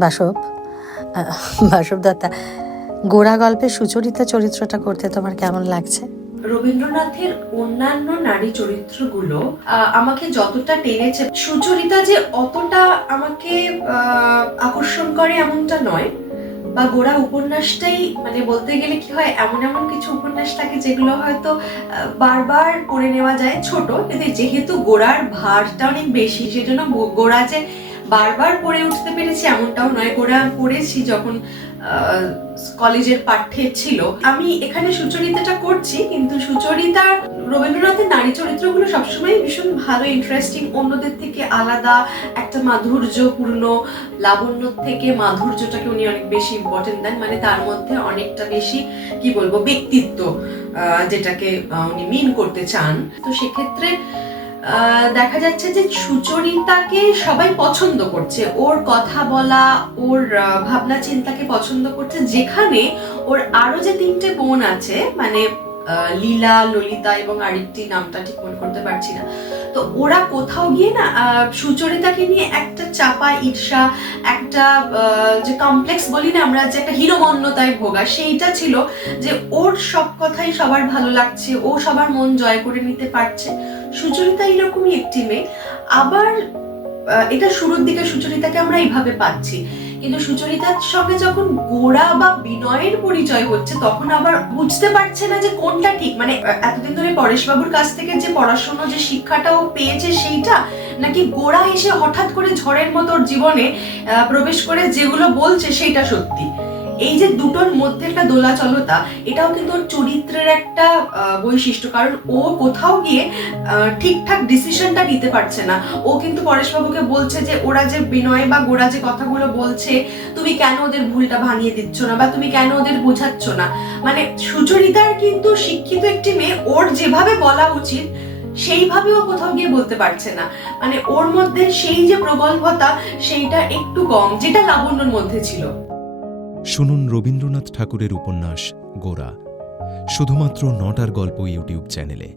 বাসব বাসব দত্তা, গোড়া গল্পে সুচরিতা চরিত্রটা করতে তোমার কেমন লাগছে? রবীন্দ্রনাথের অন্যান্য নারী চরিত্রগুলো আমাকে যতটা টেনেছে, সুচরিতা যে অতটা আমাকে আকর্ষণ করে এমনটা নয়। বা গোড়া উপন্যাসটাই মানে বলতে গেলে কি হয়, এমন এমন কিছু উপন্যাস থাকে যেগুলো হয়তো বারবার পড়ে নেওয়া যায়, ছোট, কিন্তু যেহেতু গোড়ার ভারটা অনেক বেশি, সেজন্য গোড়া যে বারবার পড়ে উঠতে পেরেছি এমনটাও নয়। গোড়া পড়েছি যখন কলেজের পাঠ্যে ছিল। আমি এখানে সুচরিতাটা করছি, কিন্তু সুচরিতা রবীন্দ্রনাথের নারী চরিত্রগুলো সবসময় ভীষণ ভালো, ইন্টারেস্টিং, অন্যদের থেকে আলাদা একটা মাধুর্যপূর্ণ, লাবণ্য থেকে মাধুর্যটাকে উনি অনেক বেশি ইম্পর্টেন্ট দেন, মানে তার মধ্যে অনেকটা বেশি কি বলবো ব্যক্তিত্ব যেটাকে উনি মিন করতে চান। তো সেক্ষেত্রে দেখা যাচ্ছে যে সুচরিতাকে সবাই পছন্দ করছে, ওর কথা বলা, ওর ভাবনা চিন্তাকে পছন্দ করছে, যেখানে ওর আরো যে তিনটে বোন আছে, মানে লীলা, ললিতা এবং আরেকটি নামটা ঠিক মনে করতে পারছি না, তো ওরা কোথাও গিয়ে না সুচরিতাকে নিয়ে একটা চাপা ঈর্ষা, একটা যে কমপ্লেক্স বলি না আমরা, যে একটা হীনমন্যতায় ভোগা, সেইটা ছিল যে ওর সব কথাই সবার ভালো লাগছে, ও সবার মন জয় করে নিতে পারছে। সুচরিতা এরকমই একটি মেয়ে। আবার এটা শুরুর দিকে সুচরিতাকে আমরা এইভাবে পাচ্ছি, কিন্তু সুচরিতার সঙ্গে যখন গোড়া বা বিনয়ের পরিচয় হচ্ছে, তখন আবার বুঝতে পারছে না যে কোনটা ঠিক, মানে এতদিন ধরে পরেশবাবুর কাছ থেকে যে পড়াশোনা, যে শিক্ষাটা ও পেয়েছে সেইটা, নাকি গোড়া এসে হঠাৎ করে ঝড়ের মতো ওর জীবনে প্রবেশ করে যেগুলো বলছে সেইটা সত্যি। এই যে দুটোর মধ্যে একটা দোলাচলতা, এটাও কিন্তু ওর চরিত্রের একটা বৈশিষ্ট্য, কারণ ও কোথাও গিয়ে ঠিকঠাক ডিসিশনটা নিতে পারছে না। ও কিন্তু পরেশবাবুকে বলছে যে ওরা যে বিনয় বা গোড়া যে কথাগুলো বলছে, তুমি কেন ওদের ভুলটা ভাঙিয়ে দিচ্ছ না, বা তুমি কেন ওদের বোঝাচ্ছ না। মানে সুচরিতার কিন্তু শিক্ষিত একটি মেয়ে, ওর যেভাবে বলা উচিত সেইভাবেও কোথাও গিয়ে বলতে পারছে না। মানে ওর মধ্যে সেই যে প্রগল্ভতা, সেইটা একটু কম, যেটা লাবণ্যর মধ্যে ছিল। শুনুন রবীন্দ্রনাথ ঠাকুরের উপন্যাস গোরা, শুধুমাত্র নটার গল্প ইউটিউব চ্যানেলে।